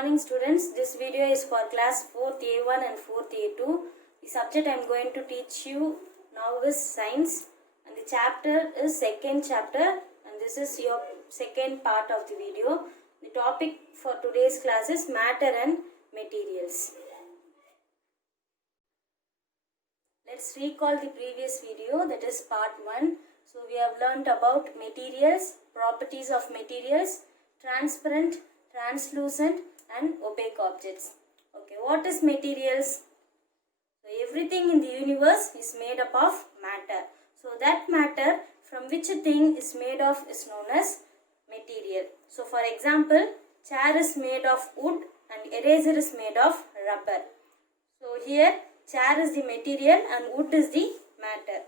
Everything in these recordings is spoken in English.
morning students. This video is for class 4th A1 and 4th A2. The subject I am going to teach you now is science, and the chapter is second chapter, and this is your second part of the video. The topic for today's class is matter and materials. Let's recall the previous video, that is part 1. So we have learnt about materials, properties of materials, transparent, translucent and opaque objects. Okay, what is materials? So everything in the universe is made up of matter. So that matter from which a thing is made of is known as material. So for example, chair is made of wood and eraser is made of rubber. So here chair is the material and wood is the matter.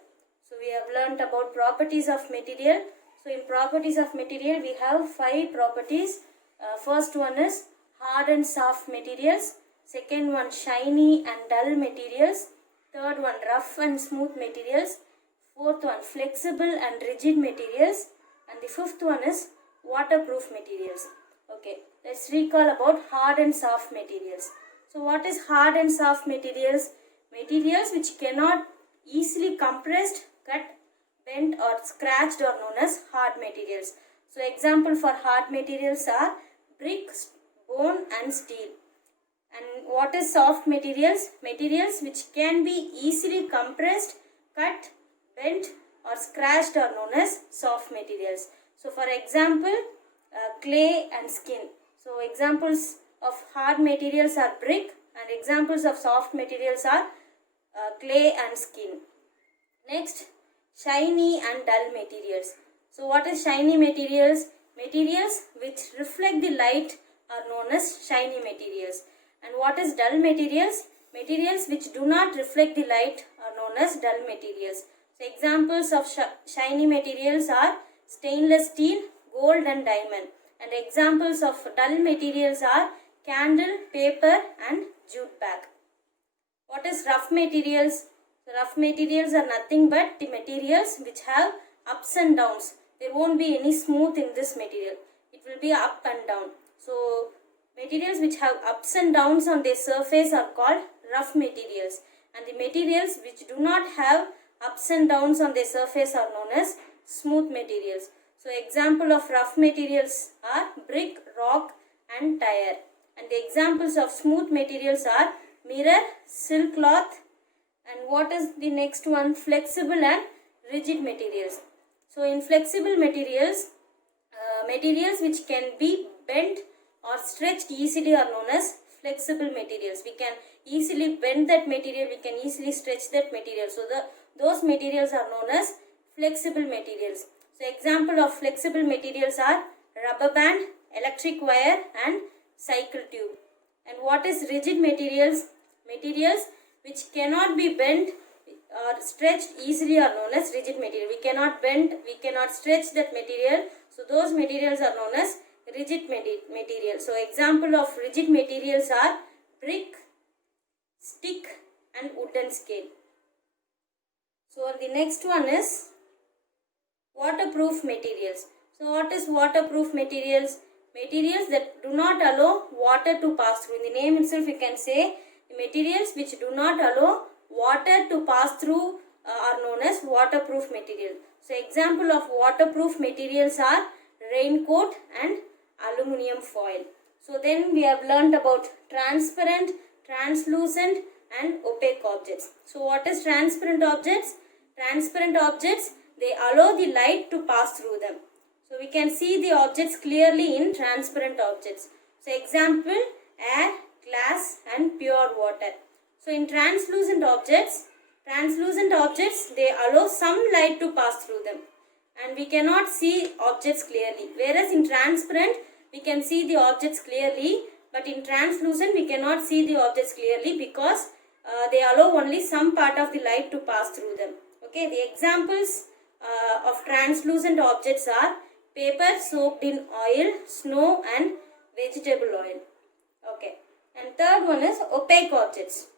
So we have learnt about properties of material. So in properties of material we have 5 properties. First one is hard and soft materials. Second one shiny and dull materials. Third one rough and smooth materials. Fourth one flexible and rigid materials. And the fifth one is waterproof materials. Okay, let's recall about hard and soft materials. So what is hard and soft materials? Materials which cannot easily compressed, cut, bent or scratched are known as hard materials. So example for hard materials are brick, bone and steel. And what is soft materials? Materials which can be easily compressed, cut, bent or scratched are known as soft materials. So for example, clay and skin. So examples of hard materials are brick and examples of soft materials are clay and skin. Next, shiny and dull materials. So what is shiny materials? Materials which reflect the light are known as shiny materials. And what is dull materials? Materials which do not reflect the light are known as dull materials. So examples of shiny materials are stainless steel, gold and diamond. And examples of dull materials are candle, paper and jute bag. What is rough materials? So rough materials are nothing but the materials which have ups and downs. There won't be any smooth in this material. It will be up and down. So materials which have ups and downs on their surface are called rough materials. And the materials which do not have ups and downs on their surface are known as smooth materials. So example of rough materials are brick, rock and tire. And the examples of smooth materials are mirror, silk cloth. And what is the next one? Flexible and rigid materials. So in flexible materials, materials which can be bent or stretched easily are known as flexible materials. We can easily bend that material, we can easily stretch that material. So those materials are known as flexible materials. So example of flexible materials are rubber band, electric wire and cycle tube. And what is rigid materials? Materials which cannot be bent or stretched easily are known as rigid material. We cannot bend, we cannot stretch that material. So those materials are known as rigid material. So example of rigid materials are brick, stick and wooden scale. So the next one is waterproof materials. So what is waterproof materials? Materials that do not allow water to pass through. In the name itself you can say the materials which do not allow water to pass through are known as waterproof material. So example of waterproof materials are raincoat and aluminium foil. So then we have learnt about transparent, translucent and opaque objects. So what is transparent objects? Transparent objects, they allow the light to pass through them. So we can see the objects clearly in transparent objects. So example, air, glass and pure water. So in translucent objects, they allow some light to pass through them and we cannot see objects clearly. Whereas in transparent, we can see the objects clearly, but in translucent, we cannot see the objects clearly because they allow only some part of the light to pass through them. Okay, the examples of translucent objects are paper soaked in oil, snow and vegetable oil. Okay, and third one is opaque objects.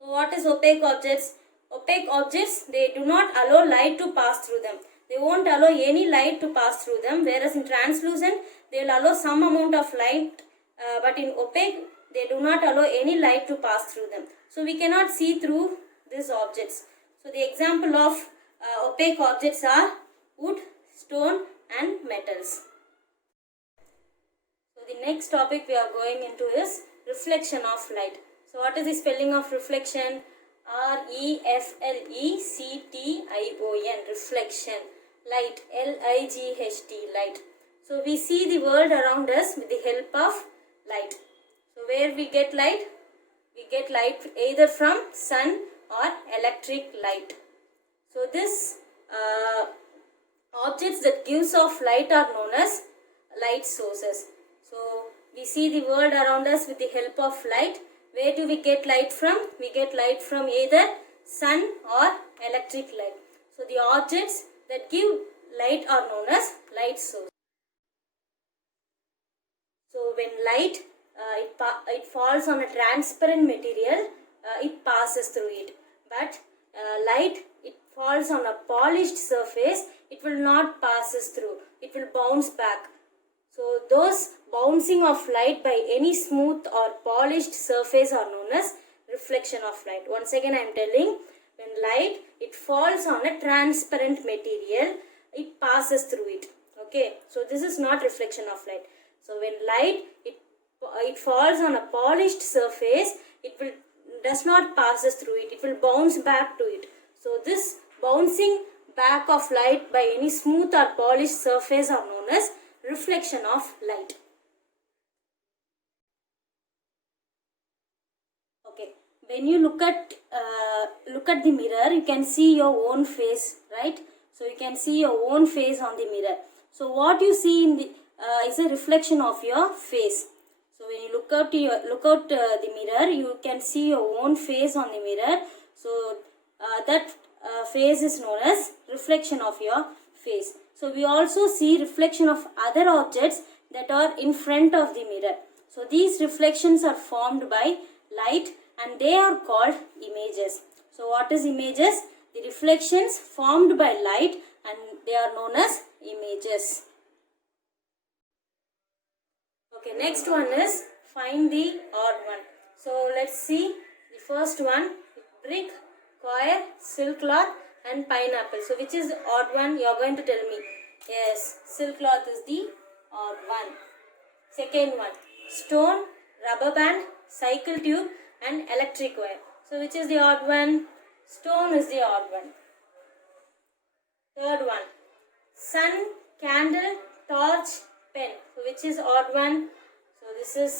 So what is opaque objects? Opaque objects, they do not allow light to pass through them. They won't allow any light to pass through them, whereas in translucent, they will allow some amount of light but in opaque they do not allow any light to pass through them. So we cannot see through these objects. So the example of opaque objects are wood, stone and metals. So the next topic we are going into is reflection of light. So what is the spelling of reflection? R-E-F-L-E-C-T-I-O-N, reflection. Light, L-I-G-H-T, light. So we see the world around us with the help of light. So where we get light? We get light either from sun or electric light. So this objects that gives off light are known as light sources. So we see the world around us with the help of light. Where do we get light from? We get light from either sun or electric light. So the objects that give light are known as light sources. So when light it falls on a transparent material, it passes through it. But light, it falls on a polished surface, it will not passes through. It will bounce back. So those bouncing of light by any smooth or polished surface are known as reflection of light. Once again I am telling, when light it falls on a transparent material, it passes through it. Okay, so this is not reflection of light. So when light it falls on a polished surface, it will does not passes through it. It will bounce back to it. So this bouncing back of light by any smooth or polished surface are known as reflection of light. Okay, when you look at the mirror, you can see your own face, right? So you can see your own face on the mirror. So what you see in the is a reflection of your face. So when you look out the mirror, you can see your own face on the mirror. So that face is known as reflection of your face. So we also see reflection of other objects that are in front of the mirror. So these reflections are formed by light and they are called images. So what is images? The reflections formed by light and they are known as images. Okay, next one is find the odd one. So let's see the first one: brick, coir, silk cloth and pineapple. So which is the odd one? You are going to tell me. Yes, silk cloth is the odd one. Second one: stone, rubber band, cycle tube and electric wire. So which is the odd one? Stone is the odd one. Third one: sun, candle, torch, pen. So which is odd one? So this is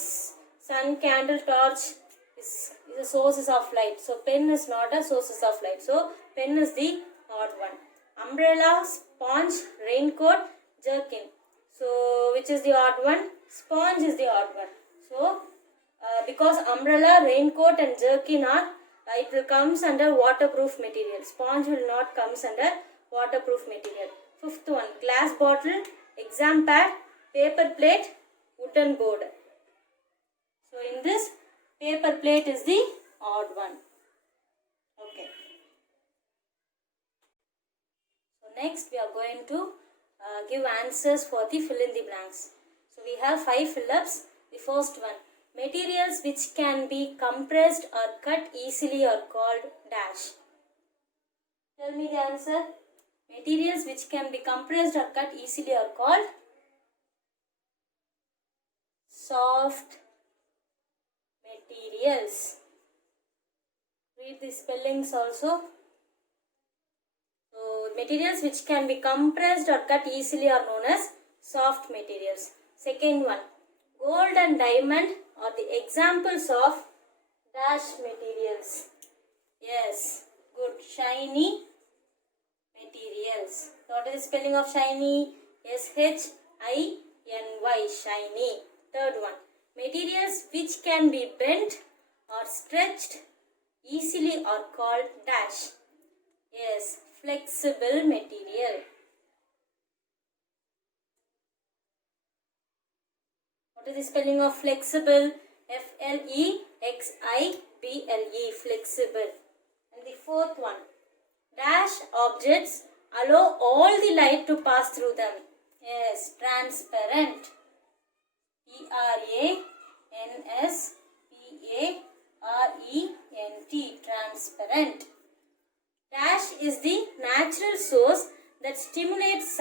sun, candle, torch is the sources of light. So pen is not a sources of light. So pen is the odd one. Umbrella, sponge, raincoat, jerkin. So which is the odd one? Sponge is the odd one. So because umbrella, raincoat and jerkin are it will comes under waterproof material. Sponge will not comes under waterproof material. Fifth one: glass bottle, exam pad, paper plate, wooden board. So in this, paper plate is the odd one. Okay. So next we are going to give answers for the fill in the blanks. So we have 5 fill-ups. The first one: materials which can be compressed or cut easily are called dash. Tell me the answer. Materials which can be compressed or cut easily are called soft materials. Read the spellings also. So materials which can be compressed or cut easily are known as soft materials. Second one: gold and diamond are the examples of dash materials. Yes, good. Shiny materials. What is the spelling of shiny? S-H-I-N-Y, shiny. Third one: materials which can be bent or stretched easily are called dash. Yes, flexible material. What is the spelling of flexible? F-L-E-X-I-B-L-E, flexible. And the fourth one: dash objects allow all the light to pass through them. Yes, transparent.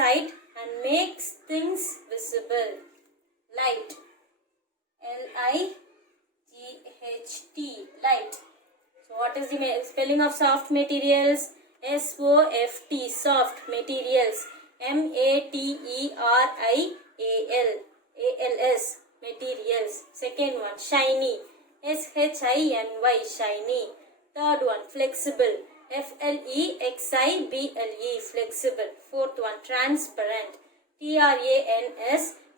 sight and makes things visible. Light. L-I-G-H-T. Light. So what is the spelling of soft materials? S-O-F-T. Soft materials. M-A-T-E-R-I-A-L. A-L-S. Materials. Second one. Shiny. S-H-I-N-Y. Shiny. Third one. Flexible. F-L-E-X-I-B-L-E. Flexible. Fourth one. Transparent. T-R-A-N-S-P-A-R-E-N-T.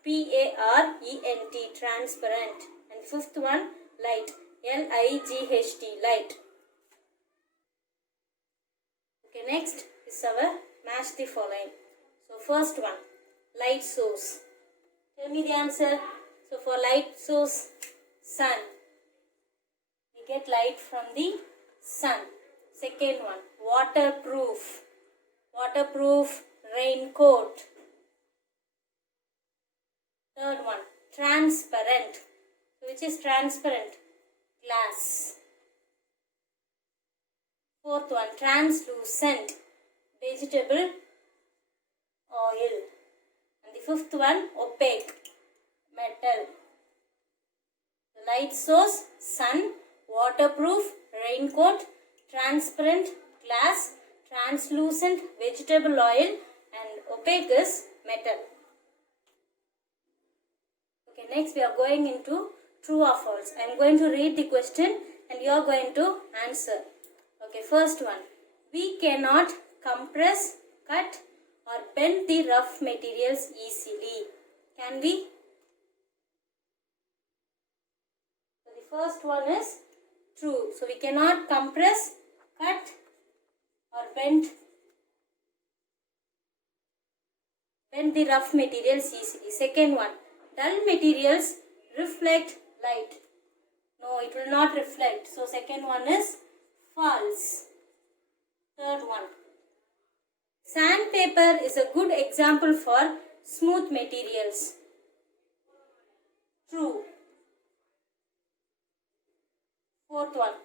Transparent. And fifth one. Light. L-I-G-H-T. Light. Okay, next is our match the following. So first one. Light source. Tell me the answer. So for light source, sun. We get light from the sun. Second one, waterproof. Waterproof raincoat. Third one, transparent. Which is transparent? Glass. Fourth one, translucent. Vegetable oil. And the fifth one, opaque. Metal. The light source, sun, waterproof raincoat, transparent glass, translucent vegetable oil, and opaque is metal. Okay, next we are going into true or false. I am going to read the question and you are going to answer. Okay, first one. We cannot compress, cut or bend the rough materials easily. Can we? So the first one is true. So we cannot compress, cut or bend the rough materials easily. Second one, dull materials reflect light. No, it will not reflect. So second one is false. Third one, sandpaper is a good example for smooth materials. True. Fourth one,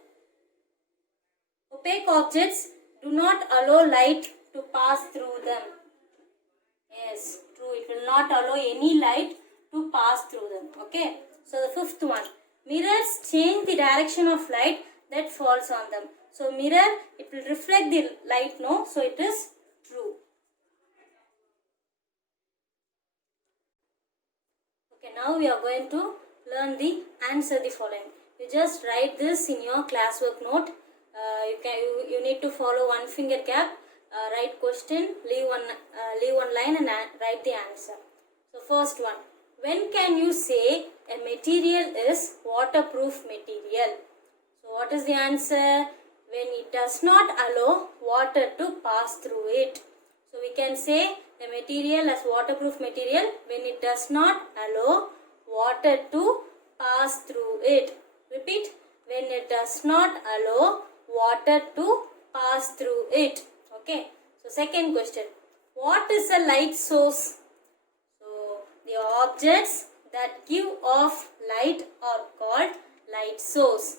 opaque objects do not allow light to pass through them. Yes, true. It will not allow any light to pass through them. Okay. So the fifth one, mirrors change the direction of light that falls on them. So mirror, it will reflect the light, no? So it is true. Okay, now we are going to learn the answer the following. You just write this in your classwork note. You need to follow one finger cap. Write question, leave one line and write the answer. So first one, when can you say a material is waterproof material? So what is the answer? When it does not allow water to pass through it. So we can say a material as waterproof material when it does not allow water to pass through it. Repeat, when it does not allow water to pass through it. Okay. So second question, what is a light source? So the objects that give off light are called light source.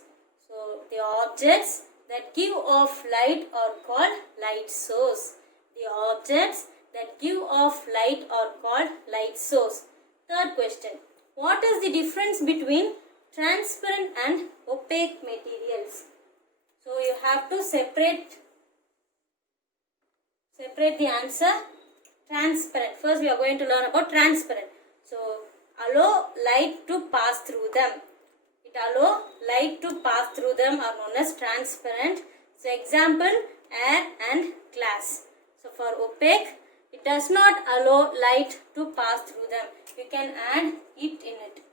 So the objects that give off light are called light source. The objects that give off light are called light source. Third question, what is the difference between transparent and opaque materials? So you have to separate the answer. Transparent. First we are going to learn about transparent. So allow light to pass through them. It allow light to pass through them are known as transparent. So example, air and glass. So for opaque, it does not allow light to pass through them. You can add it in it.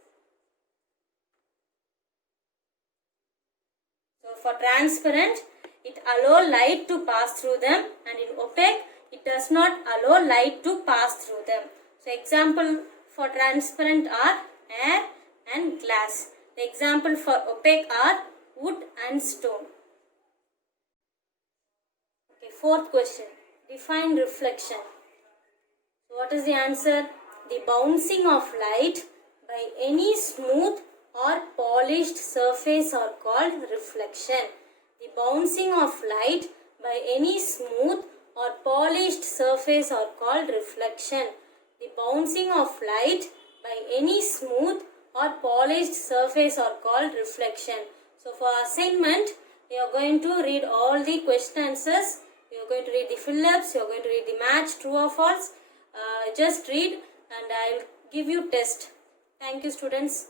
So for transparent, it allow light to pass through them, and in opaque, it does not allow light to pass through them. So example for transparent are air and glass. The example for opaque are wood and stone. Okay, fourth question. Define reflection. So what is the answer? The bouncing of light by any smooth or polished surface are called reflection. The bouncing of light by any smooth or polished surface are called reflection. The bouncing of light by any smooth or polished surface are called reflection. So for assignment, you are going to read all the question answers. You are going to read the fill-ups. You are going to read the match, true or false. Just read and I will give you test. Thank you, students.